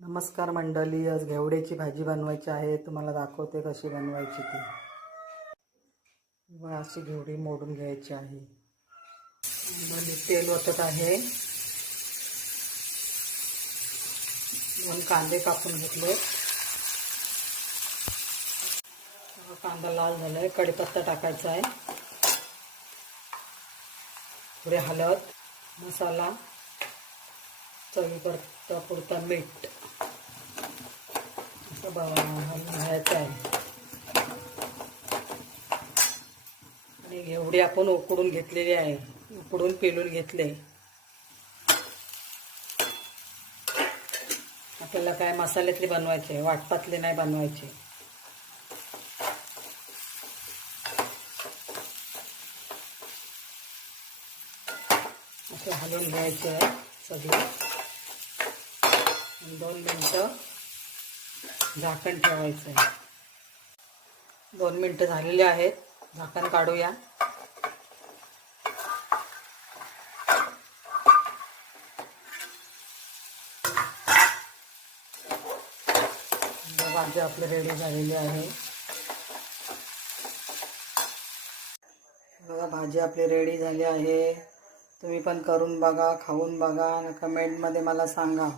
नमस्कार मंडळी, आज घेवड्याची भाजी बनवायची आहे। तुम्हाला दाखवते कशी बनवायची ती। मग अशी घेवडी मोडून घ्यायची आहे। मध्ये तेल ओतत आहे। 2 कांदे कापून घेतले। कांदा लाल झालाय, कढीपत्ता टाकायचा आहे, थोडे हळद, मसाला, चवीपुरता मीठ घालायचं आहे। आणि घेवडी आपण उकडून घेतलेली आहे, उकडून पेलून घेतले। आपल्याला काय मसाल्यातले बनवायचे, वाटपातले नाही बनवायचे। असे हलवून घ्यायचे आहे सगळे। 2 मिनिटं झाकण ठेवायचं आहे। 2 मिनिटं झालेले आहेत, झाकण काढूया। भाजी आपली रेडी झालेली आहे। बघा, भाजी आपली रेडी झाली आहे। तुम्ही पण करून बघा, खाऊन बघा आणि कमेंटमध्ये मला सांगा।